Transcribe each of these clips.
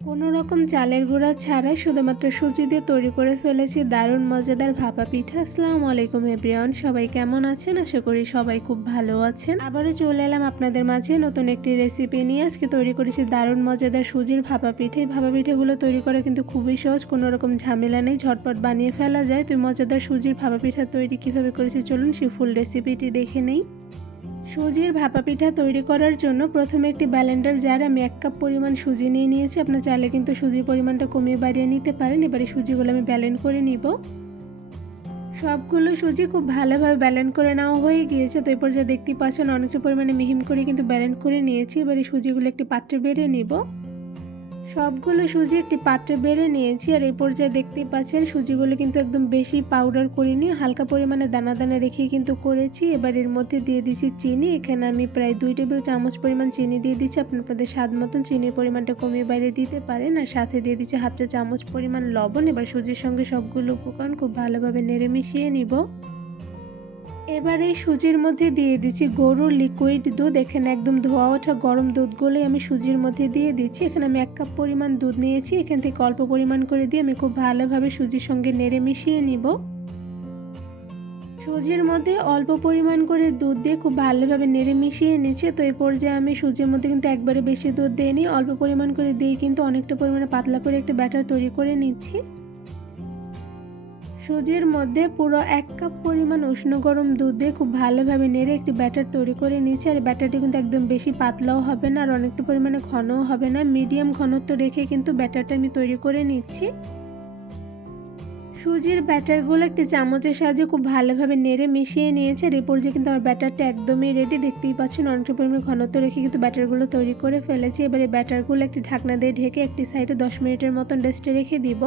কোনো রকম চালের গুঁড়া ছাড়াই শুধুমাত্র সুজি দিয়ে তৈরি করে ফেলেছি দারুণ মজাদার ভাপা পিঠা। আসসালামু আলাইকুম এভরিওয়ান, সবাই কেমন আছেন? আশা করি সবাই খুব ভালো আছেন। আবারও চলে এলাম আপনাদের মাঝে নতুন একটি রেসিপি নিয়ে। আজকে তৈরি করেছি দারুণ মজাদার সুজির ভাপা পিঠা। এই ভাপা পিঠাগুলো তৈরি করা কিন্তু খুবই সহজ, কোনো রকম ঝামেলা নেই, ঝটপট বানিয়ে ফেলা যায়। তো মজাদার সুজির ভাপা পিঠা তৈরি কিভাবে করেছি চলুন সেই ফুল রেসিপিটি দেখে নেই। সুজির ভাপা পিঠা তৈরি করার জন্য প্রথমে একটি ব্লেন্ডার জারে আমি 1 কাপ পরিমাণ সুজি নিয়ে নিয়েছি। আপনার চাইলে কিন্তু সুজির পরিমাণটা কমিয়ে বাড়িয়ে নিতে পারেন। এবারে সুজিগুলো আমি ব্লেন্ড করে নিব। সবগুলো সুজি খুব ভালোভাবে ব্লেন্ড করে নেওয়া হয়ে গিয়েছে। তো এই পর্যায়ে দেখতেই পাচ্ছেন অনেকটা পরিমাণে মিহিন করে কিন্তু ব্লেন্ড করে নিয়েছি। এবারে সুজিগুলো একটি পাত্রে বেড়ে নিব। সবগুলো সুজি একটি পাত্রে বেড়ে নিয়েছি। আর এই পর্যায়ে দেখতেই পাচ্ছেন সুজিগুলো কিন্তু একদম বেশি পাউডার করিনি, হালকা পরিমাণে দানা দানা রেখেই কিন্তু করেছি। এবার এর মধ্যে দিয়ে দিচ্ছি চিনি। এখানে আমি প্রায় 2 টেবিল চামচ পরিমাণ চিনি দিয়ে দিচ্ছি। আপনাদের স্বাদ মতন চিনির পরিমাণটা কমিয়ে বাড়িয়ে দিতে পারেন। আর সাথে দিয়ে দিচ্ছি হাফ চা চামচ পরিমাণ লবণ। এবার সুজির সঙ্গে সবগুলো উপকরণ খুব ভালোভাবে নেড়ে মিশিয়ে নিব। এবার এই সুজির মধ্যে দিয়ে দিচ্ছি গরুর লিকুইড দুধ। এখানে একদম ধোয়া ওঠা গরম দুধগুলোই আমি সুজির মধ্যে দিয়ে দিচ্ছি। এখানে আমি 1 কাপ পরিমাণ দুধ নিয়েছি। এখান থেকে অল্প পরিমাণ করে দিয়ে আমি খুব ভালোভাবে সুজির সঙ্গে নেড়ে মিশিয়ে নিব। সুজির মধ্যে অল্প পরিমাণ করে দুধ দিয়ে খুব ভালোভাবে নেড়ে মিশিয়ে নিচ্ছি। তো এই পর্যায়ে আমি সুজির মধ্যে কিন্তু একবারে বেশি দুধ দিইনি, অল্প পরিমাণ করে দিয়ে কিন্তু অনেকটা পরিমাণে পাতলা করে একটা ব্যাটার তৈরি করে নিচ্ছি। সুজির মধ্যে পুরো 1 কাপ পরিমাণ উষ্ণ গরম দুধ দিয়ে খুব ভালোভাবে নেড়ে একটি ব্যাটার তৈরি করে নিচ্ছি। আর ব্যাটারটি কিন্তু একদম বেশি পাতলাও হবে না আর অনেকটা পরিমাণে ঘনও হবে না, মিডিয়াম ঘনত্ব রেখে কিন্তু ব্যাটারটা আমি তৈরি করে নিচ্ছি। সুজির ব্যাটারগুলো একটি চামচের সাহায্যে খুব ভালোভাবে নেড়ে মিশিয়ে নিয়েছে। আর এই পর্যায়ে কিন্তু আমার ব্যাটারটা একদমই রেডি। দেখতেই পাচ্ছেন অনেকটা পরিমাণে ঘনত্ব রেখে কিন্তু ব্যাটারগুলো তৈরি করে ফেলেছি। এবার এই ব্যাটারগুলো একটি ঢাকনা দিয়ে ঢেকে একটি সাইডে 10 মিনিটের মতন রেস্টে রেখে দিব।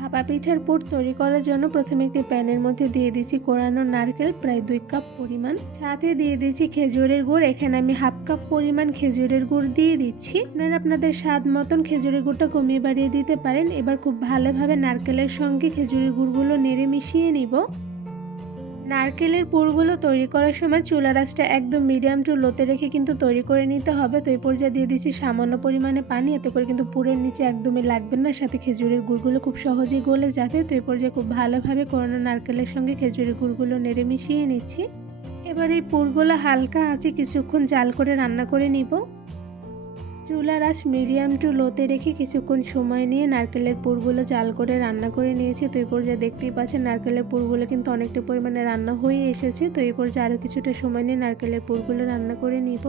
ভাপা পিঠার পুর তৈরি করার জন্য প্রথমে একটি প্যানের মধ্যে দিয়ে দিচ্ছি কোরানো নারকেল প্রায় 2 কাপ পরিমাণ, সাথে দিয়ে দিচ্ছি খেজুরের গুড়। এখানে আমি হাফ কাপ পরিমাণ খেজুরের গুড় দিয়ে দিচ্ছি। আপনারা আপনাদের স্বাদ মতন খেজুরের গুড়টা কমিয়ে বাড়িয়ে দিতে পারেন। এবার খুব ভালোভাবে নারকেলের সঙ্গে খেজুরের গুড়গুলো নেড়ে মিশিয়ে নিব। নারকেলের পুরগুলো তৈরি করার সময় চুলার আঁচটা একদম মিডিয়াম টু লোতে রেখে কিন্তু তৈরি করে নিতে হবে। তো এই পর্যায়ে দিয়ে দিচ্ছি সামান্য পরিমাণে পানি, এতে করে কিন্তু পুরের নিচে একদমই লাগবে না, সাথে খেজুরের গুড়গুলো খুব সহজেই গলে যাবে। তো এই পর্যায়ে খুব ভালোভাবে কোরানো নারকেলের সঙ্গে খেজুরের গুড়গুলো নেড়ে মিশিয়ে নিচ্ছি। এবার এই পুরগুলো হালকা আঁচে কিছুক্ষণ জাল করে রান্না করে নিব। চুলার আঁচ মিডিয়াম টু লোতে রেখে কিছুক্ষণ সময় নিয়ে নারকেলের পুরগুলো জাল করে রান্না করে নিয়েছি। তো এই পর্যায়ে দেখতেই পাচ্ছেন নারকেলের পুরগুলো কিন্তু অনেকটা পরিমাণে রান্না হয়ে এসেছে। তো এই পর্যায়ে আরও কিছুটা সময় নিয়ে নারকেলের পুরগুলো রান্না করে নিব।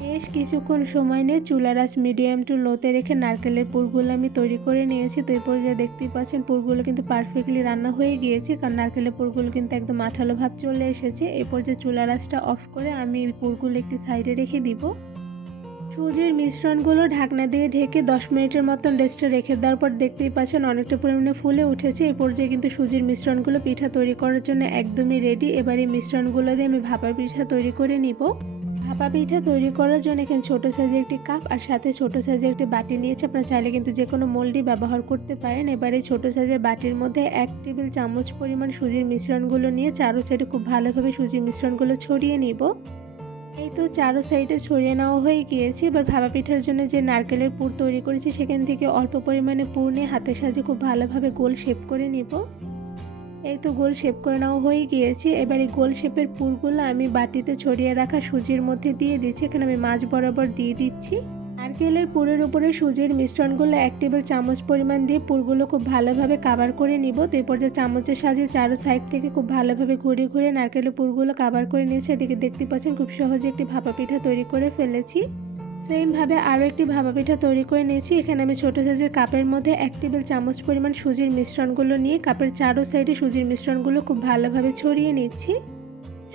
বেশ কিছুক্ষণ সময় নিয়ে চুলার আঁচ মিডিয়াম টু লোতে রেখে নারকেলের পুরগুলো আমি তৈরি করে নিয়েছি। তো এই পর্যায়ে দেখতেই পাচ্ছেন পুরগুলো কিন্তু পারফেক্টলি রান্না হয়ে গিয়েছে, কারণ নারকেলের পুরগুলো কিন্তু একদম আঠালো ভাব চলে এসেছে। এই পর্যায়ে চুলার আঁচটা অফ করে আমি এই পুরগুলো একটি সাইডে রেখে দিব। সুজির মিশ্রণগুলো ঢাকনা দিয়ে ঢেকে 10 মিনিটের মতন রেস্টে রেখে দেওয়ার পর দেখতেই পাচ্ছেন অনেকটা পরিমাণে ফুলে উঠেছে। এই পর্যায়ে কিন্তু সুজির মিশ্রণগুলো পিঠা তৈরি করার জন্য একদমই রেডি। এবার এই মিশ্রণগুলো দিয়ে আমি ভাপা পিঠা তৈরি করে নিব। ভাপা পিঠা তৈরি করার জন্য এখানে ছোটো সাইজের একটি কাপ আর সাথে ছোটো সাইজের একটি বাটি নিয়েছি। আপনারা চাইলে কিন্তু যে কোনো মোল্ডই ব্যবহার করতে পারেন। এবারে ছোটো সাইজের বাটির মধ্যে 1 টেবিল চামচ পরিমাণ সুজির মিশ্রণগুলো নিয়ে চারো সাইডে খুব ভালোভাবে সুজির মিশ্রণগুলো ছড়িয়ে নিব। এই তো চারো সাইডে ছড়িয়ে নেওয়া হয়ে গিয়েছে। এবার ভাপা পিঠার জন্য যে নারকেলের পুর তৈরি করেছি সেখান থেকে অল্প পরিমাণে পুর নিয়ে হাতের সাহায্যে খুব ভালোভাবে গোল শেপ করে নিব। এই তো গোল শেপ করে নেওয়া হয়ে গিয়েছে। এবার এই গোল শেপের পুরগুলো আমি বাটিতে ছড়িয়ে রাখা সুজির মধ্যে দিয়ে দিচ্ছি। এখানে আমি মাঝ বরাবর দিয়ে দিচ্ছি। নারকেলের পুরের উপরে সুজির মিশ্রণগুলো 1 টেবিল চামচ পরিমাণ দিয়ে পুরগুলো খুব ভালোভাবে কাভার করে নিব। তো এই পর্যায়ে চামচের সাহায্যে চারো সাইড থেকে খুব ভালোভাবে ঘুরে ঘুরে নারকেলের পুরগুলো কাভার করে নিয়েছি। এদিকে দেখতে পাচ্ছেন খুব সহজে একটি ভাপা পিঠা তৈরি করে ফেলেছি। সেমভাবে আরও একটি ভাপা পিঠা তৈরি করে নিয়েছি। এখানে আমি ছোটো সাইজের কাপের মধ্যে 1 টেবিল চামচ পরিমাণ সুজির মিশ্রণগুলো নিয়ে কাপের চারো সাইডে সুজির মিশ্রণগুলো খুব ভালোভাবে ছড়িয়ে নিচ্ছি।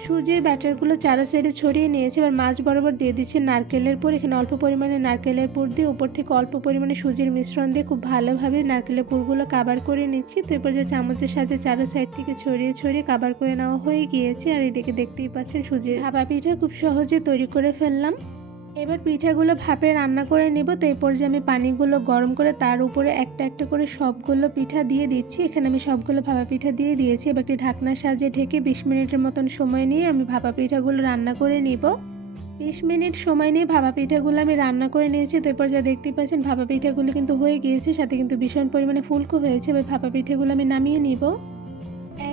সুজির ব্যাটারগুলো চারো সাইডে ছড়িয়ে নিয়েছি। এবার মাঝ বরাবর দিয়ে দিচ্ছি নারকেলের পুর। এখানে অল্প পরিমাণে নারকেলের পুর দিয়ে উপর থেকে অল্প পরিমাণে সুজির মিশ্রণ দিয়ে খুব ভালোভাবে নারকেলের পুরগুলো কাভার করে নিচ্ছি। তো এরপর যে চামচের সাহায্যে চারো সাইড থেকে ছড়িয়ে ছড়িয়ে কাভার করে নেওয়া হয়ে গিয়েছে। আর এদিকে দেখতেই পাচ্ছেন সুজির ভাপা পিঠা খুব সহজে তৈরি করে ফেললাম। এবার পিঠাগুলো ভাপে রান্না করে নেব। তো এই পর্যায়ে আমি পানিগুলো গরম করে তার উপরে একটা একটা করে সবগুলো পিঠা দিয়ে দিচ্ছি। এখানে আমি সবগুলো ভাপা পিঠা দিয়ে দিয়েছি। এবার একটি ঢাকনার সাহায্যে ঢেকে 20 মিনিটের মতন সময় নিয়ে আমি ভাপা পিঠাগুলো রান্না করে নিব। 20 মিনিট সময় নিয়ে ভাপা পিঠাগুলো আমি রান্না করে নিয়েছি। তো এরপর যা দেখতেই পাচ্ছেন ভাপা পিঠাগুলো কিন্তু হয়ে গিয়েছে, সাথে কিন্তু ভীষণ পরিমাণে ফুলকো হয়েছে। এবার ভাপা পিঠাগুলো আমি নামিয়ে নিব।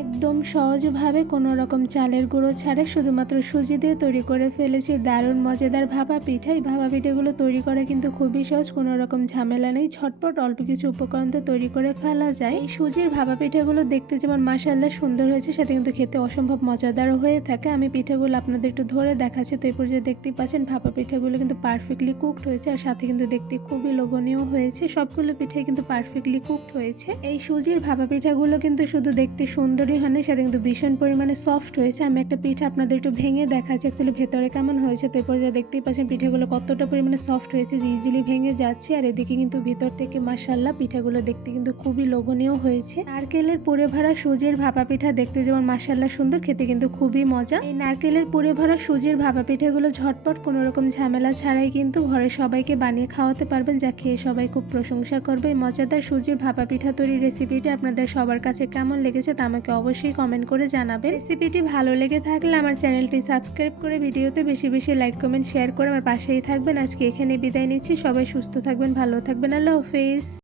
একদম সহজভাবে কোনো রকম চালের গুঁড়ো ছাড়া শুধুমাত্র সুজি দিয়ে তৈরি করে ফেলেছি দারুণ মজাদার ভাপা পিঠা। এই ভাপা পিঠাগুলো তৈরি করা কিন্তু খুবই সহজ, কোনো রকম ঝামেলা নেই, ঝটপট অল্প কিছু উপকরণ তো তৈরি করে ফেলা যায়। এই সুজির ভাপা পিঠাগুলো দেখতে যেমন মাশাআল্লাহ সুন্দর হয়েছে, সাথে কিন্তু খেতে অসম্ভব মজাদারও হয়ে থাকে। আমি পিঠাগুলো আপনাদের একটু ধরে দেখাচ্ছি। তো এই পর্যায়ে দেখতেই পাচ্ছেন ভাপা পিঠাগুলো কিন্তু পারফেক্টলি কুকড হয়েছে, আর সাথে কিন্তু দেখতে খুবই লোভনীয় হয়েছে। সবগুলো পিঠাই কিন্তু পারফেক্টলি কুকড হয়েছে। এই সুজির ভাপা পিঠাগুলো কিন্তু শুধু দেখতে সুন্দরই হয় না, সাথে কিন্তু ভীষণ পরিমাণে সফট হয়েছে। আমি একটা পিঠা আপনাদের একটু ভেঙে দেখাচ্ছি অ্যাকচুয়ালি ভেতরে কেমন হয়েছে। তো এরপর যা দেখতেই পাচ্ছেন পিঠাগুলো কতটা পরিমাণে সফট হয়েছে যে ইজিলি ভেঙে যাচ্ছে, আর এদিকে কিন্তু ভিতর থেকে মাশাআল্লাহ পিঠাগুলো দেখতে কিন্তু খুবই লোভনীয় হয়েছে। নারকেলের পুরে ভরা সুজির ভাপা পিঠা দেখতে যেমন মাশাআল্লাহ সুন্দর, খেতে কিন্তু খুবই মজা। এই নারকেলের পুরে ভরা সুজির ভাপা পিঠাগুলো ঝটপট কোনো রকম ঝামেলা ছাড়াই কিন্তু ঘরে সবাইকে বানিয়ে খাওয়াতে পারবেন, যা খেয়ে সবাই খুব প্রশংসা করবে। এই মজাদার সুজির ভাপা পিঠা তৈরির রেসিপিটি আপনাদের সবার কাছে কেমন লেগেছে তা আমাকে অবশ্যই কমেন্ট করে জানাবেন। রেসিপিটি ভালো লেগে থাকলে আমার চ্যানেলটি সাবস্ক্রাইব করে ভিডিওতে বেশি বেশি লাইক কমেন্ট শেয়ার করে আমার পাশেই থাকবেন। আজকে এখানে বিদায় নিচ্ছি, সবাই সুস্থ থাকবেন, ভালো থাকবেন, আল্লাহ হাফেজ।